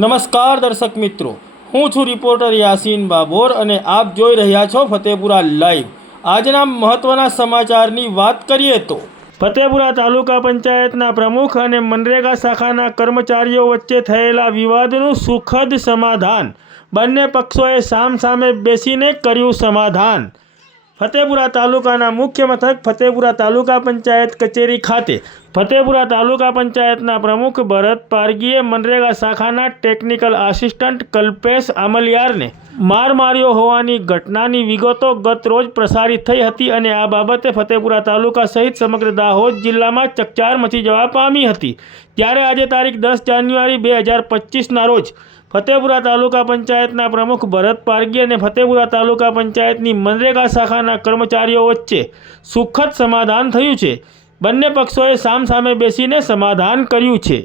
નમસ્કાર દર્શક મિત્રો. હું છું રિપોર્ટર યાસીન બાબોર અને આપ જોઈ રહ્યા છો ફતેપુરા લાઈવ. આજના મહત્વના સમાચારની વાત કરીએ તો ફતેપુરા તાલુકા પંચાયતના પ્રમુખ અને મનરેગા શાખાના કર્મચારીઓ વચ્ચે થયેલા વિવાદનું સુખદ સમાધાન. બંને પક્ષોએ સામસામે બેસીને કર્યું સમાધાન. ફતેપુરા તાલુકાના મુખ્ય મથક ફતેપુરા તાલુકા પંચાયત કચેરી ખાતે ફતેપુરા તાલુકા પંચાયતના પ્રમુખ ભરત પારગીએ મનરેગા શાખાના ટેકનિકલ આસિસ્ટન્ટ કલ્પેશ આમલિયારને માર માર્યો હોવાની ઘટનાની વિગતો ગત રોજ પ્રસારિત થઈ હતી અને આ બાબતે ફતેપુરા તાલુકા સહિત સમગ્ર દાહોદ જિલ્લામાં ચકચાર મચી જવા પામી હતી. ત્યારે આજે તારીખ દસ જાન્યુઆરી બે હજાર પચીસના રોજ ફતેપુરા તાલુકા પંચાયતના પ્રમુખ ભરત પારગી અને ફતેપુરા તાલુકા પંચાયતની મનરેગા શાખાના કર્મચારીઓ વચ્ચે સુખદ સમાધાન થયું છે. બંને પક્ષોએ સામસામે બેસીને સમાધાન કર્યું છે.